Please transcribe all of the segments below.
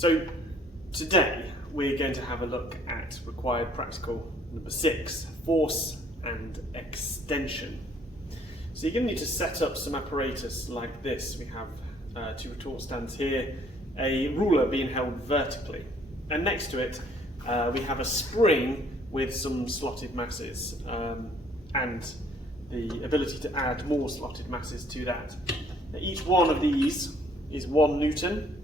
So today we're going to have a look at required practical number 6, force and extension. So you're going to need to set up some apparatus like this. We have 2 retort stands here, a ruler being held vertically, and next to it we have a spring with some slotted masses and the ability to add more slotted masses to that. Now, each one of these is 1 Newton.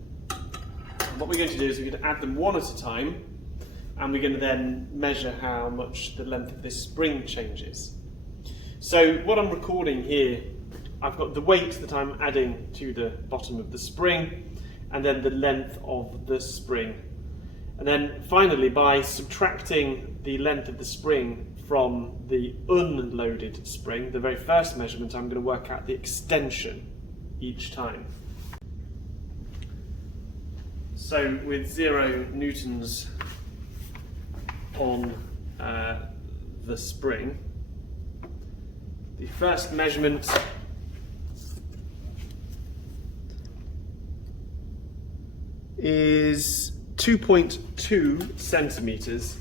And what we're going to do is we're going to add them one at a time, and we're going to then measure how much the length of this spring changes. So what I'm recording here, I've got the weight that I'm adding to the bottom of the spring, and then the length of the spring. And then finally, by subtracting the length of the spring from the unloaded spring, the very first measurement, I'm going to work out the extension each time. So with 0 newtons on the spring, the first measurement is 2.2 centimetres.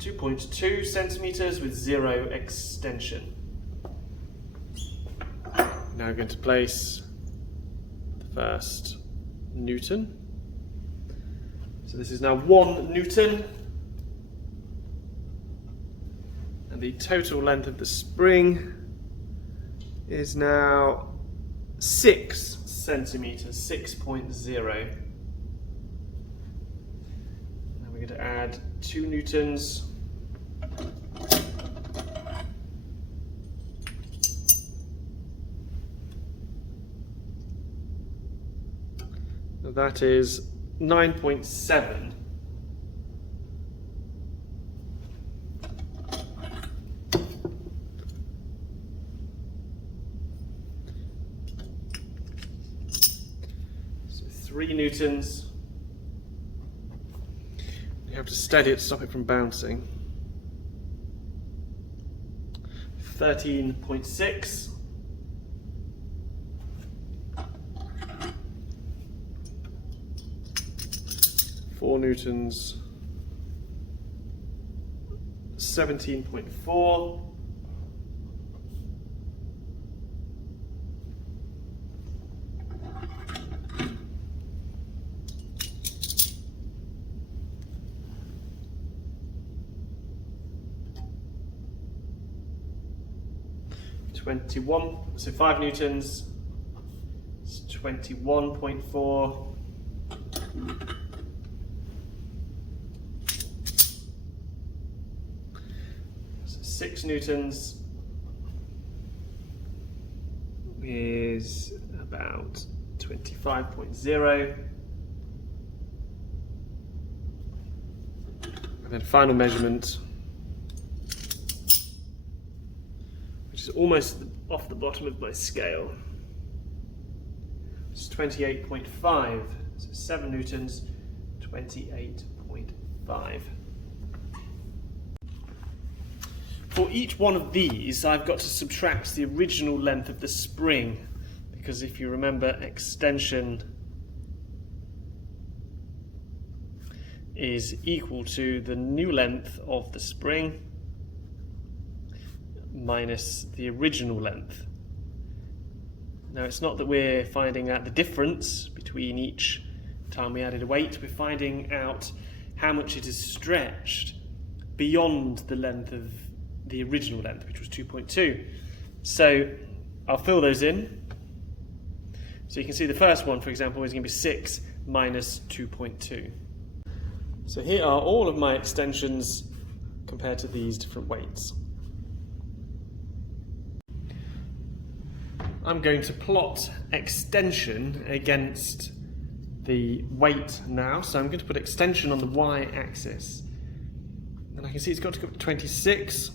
2.2 centimetres with 0 extension. Now I'm going to place the first Newton. So this is now 1 Newton, and the total length of the spring is now 6 centimetres, 6.0. Now we're going to add 2 newtons. That is 9.7. So 3 newtons. You have to steady it to stop it from bouncing. 13.6. 4 newtons, 17.4, 21, so 5 newtons, it's 21.4, 6 newtons is about 25.0, and then final measurement, which is almost off the bottom of my scale, it's 28.5, so 7 newtons, 28.5. For each one of these, I've got to subtract the original length of the spring, because if you remember, extension is equal to the new length of the spring minus the original length. Now, it's not that we're finding out the difference between each time we added a weight, we're finding out how much it is stretched beyond the length of the original length, which was 2.2. So I'll fill those in. So you can see the first one, for example, is going to be 6 minus 2.2. So here are all of my extensions compared to these different weights. I'm going to plot extension against the weight now. So I'm going to put extension on the y-axis. And I can see it's got to go up to 26.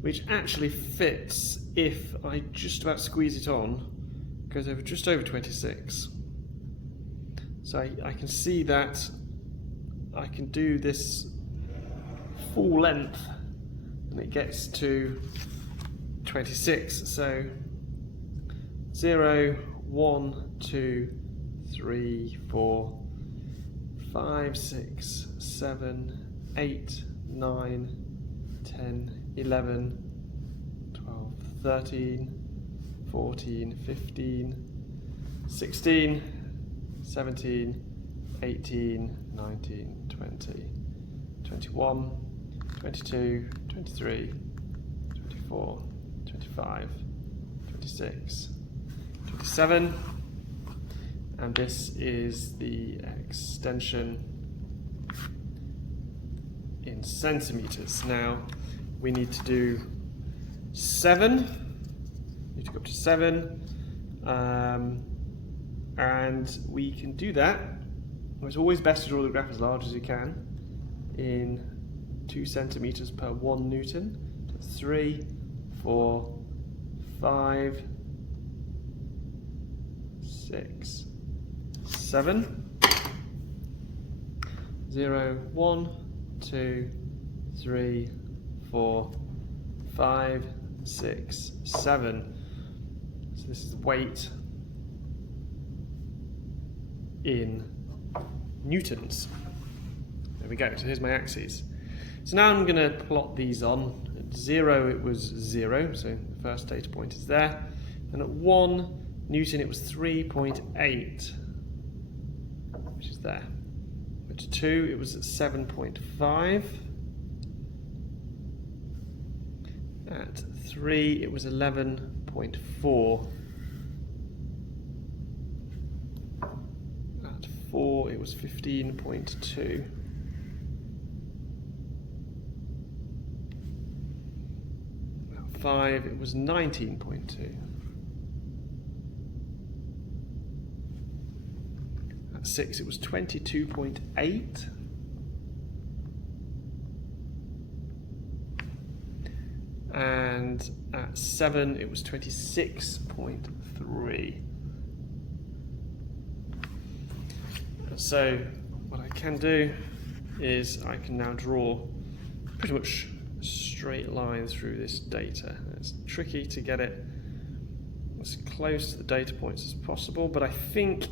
Which actually fits if I just about squeeze it on, goes over just over 26. So I can see that I can do this full length and it gets to 26. So 0, 1, 2, 3, 4, 5, 6, 7, 8, 9, 10, 11, 12, 13, 14, 15, 16, 17, 18, 19, 20, 21, 22, 23, 24, 25, 26, 27, and this is the extension in centimeters. Now we need to do 7, need to go up to 7, and we can do that. It's always best to draw the graph as large as you can in 2 centimeters per 1 Newton. 3, 4, 5, 6, 7, 0, 1, 2, 3, 4, 5, 6, 7. So this is the weight in newtons. There we go, so here's my axes. So now I'm going to plot these on. At 0 it was 0, so the first data point is there. And at 1 Newton it was 3.8, which is there. At 2 it was at 7.5. At 3 it was 11.4. At 4 it was 15.2. At 5 it was 19.2. At 6 it was 22.8. And at 7 it was 26.3. So what I can do is I can now draw pretty much a straight line through this data. It's tricky to get it as close to the data points as possible, but I think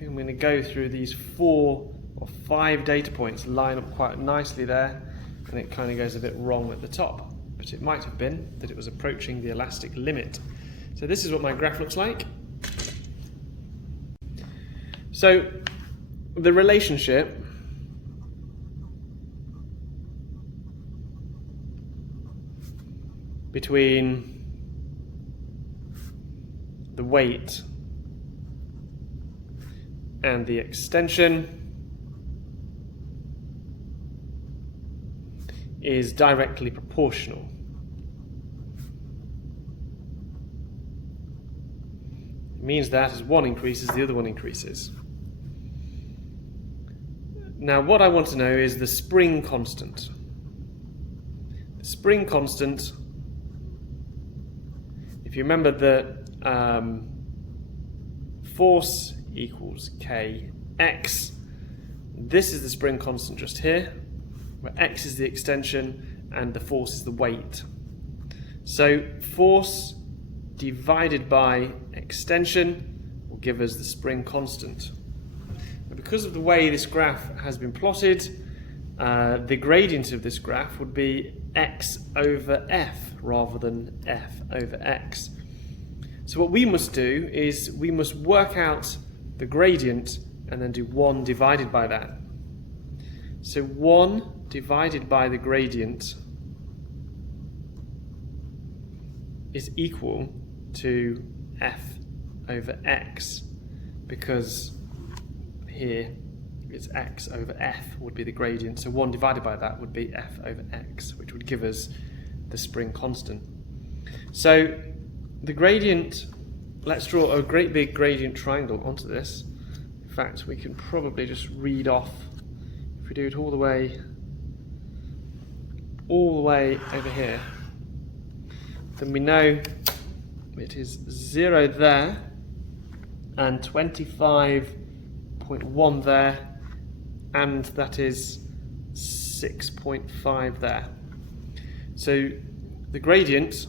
I'm going to go through these 4 or 5 data points, line up quite nicely there, and it kind of goes a bit wrong at the top. But it might have been that it was approaching the elastic limit. So this is what my graph looks like. So the relationship between the weight and the extension is directly proportional. It means that as one increases, the other one increases. Now what I want to know is the spring constant. The spring constant, if you remember that force equals kx, this is the spring constant just here, where x is the extension and the force is the weight. So force divided by extension will give us the spring constant. And because of the way this graph has been plotted, the gradient of this graph would be x over f rather than f over x. So what we must do is we must work out the gradient and then do 1 divided by that. So 1 divided by the gradient is equal to f over x, because here it's x over f would be the gradient, so 1 divided by that would be f over x, which would give us the spring constant. So the gradient, let's draw a great big gradient triangle onto this. In fact, we can probably just read off, if we do it all the way over here, then we know it is 0 there and 25.1 there, and that is 6.5 there. So the gradient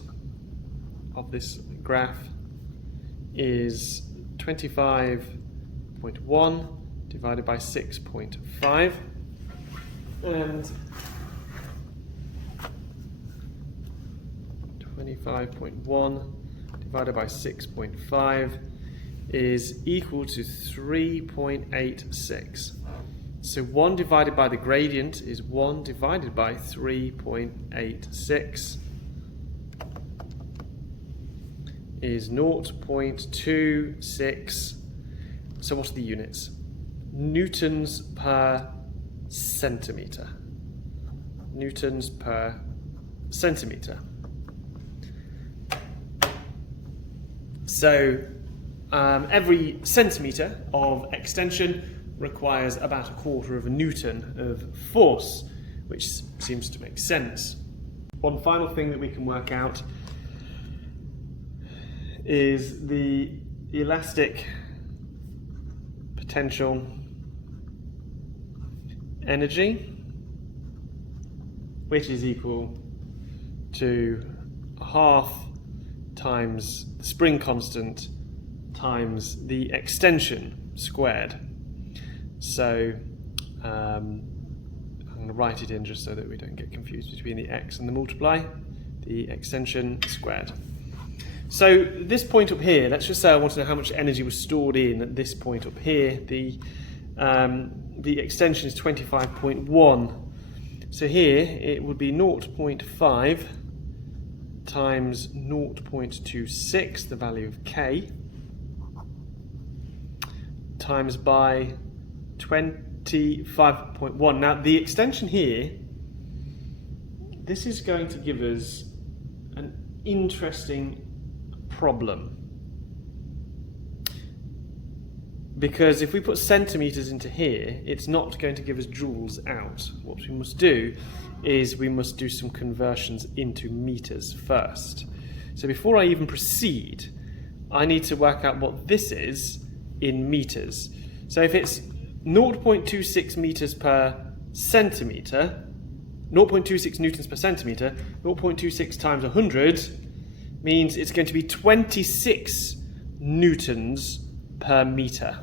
of this graph is 25.1 23.1 divided by 6.5, and 25.1 divided by 6.5 is equal to 3.86. So 1 divided by the gradient is 1 divided by 3.86 is 0.26. So what are the units? Newtons per centimetre. Newtons per centimetre. So every centimetre of extension requires about 1/4 Newton of force, which seems to make sense. One final thing that we can work out is the elastic potential energy, which is equal to 1/2 times the spring constant times the extension squared. So I'm going to write it in just so that we don't get confused between the x and the multiply, the extension squared. So this point up here, let's just say I want to know how much energy was stored in at this point up here. The extension is 25.1. So here it would be 0.5 times 0.26, the value of k, times by 25.1. Now the extension here, this is going to give us an interesting problem, because if we put centimetres into here, it's not going to give us joules out. What we must do is we must do some conversions into metres first. So before I even proceed, I need to work out what this is in metres. So if it's 0.26 metres per centimetre, 0.26 newtons per centimetre, 0.26 times 100 means it's going to be 26 newtons per metre.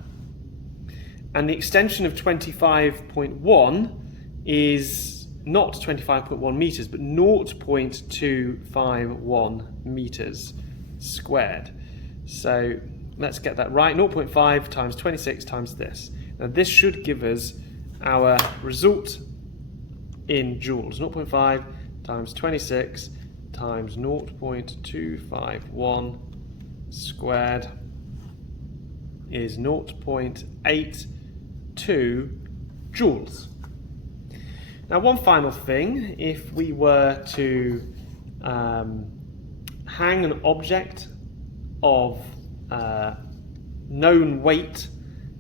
And the extension of 25.1 is not 25.1 metres, but 0.251 metres squared. So let's get that right. 0.5 times 26 times this. Now this should give us our result in joules. 0.5 times 26 times 0.251 squared is 0.82 joules. Now one final thing, if we were to hang an object of known weight,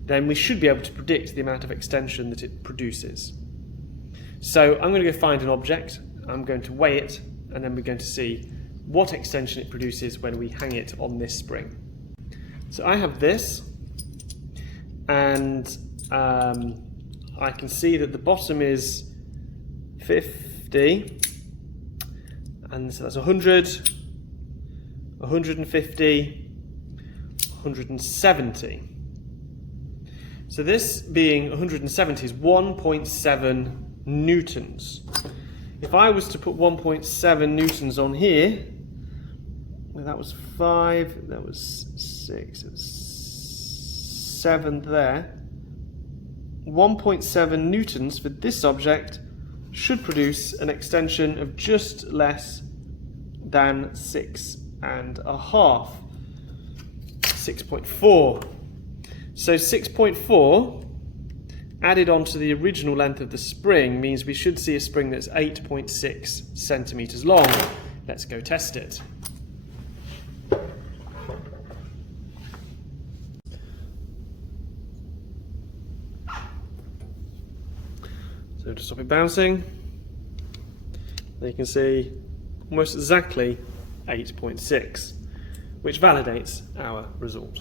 then we should be able to predict the amount of extension that it produces. So I'm going to go find an object, I'm going to weigh it, and then we're going to see what extension it produces when we hang it on this spring. So I have this, and I can see that the bottom is 50, and so that's 100, 150, 170. So this being 170 is 1.7 newtons. If I was to put 1.7 newtons on here, well, that was 5, that was 6, it was 7 there. 1.7 newtons for this object should produce an extension of just less than 6.5. 6.4. So 6.4 added onto the original length of the spring means we should see a spring that's 8.6 centimetres long. Let's go test it. So to stop it bouncing, there you can see almost exactly 8.6, which validates our result.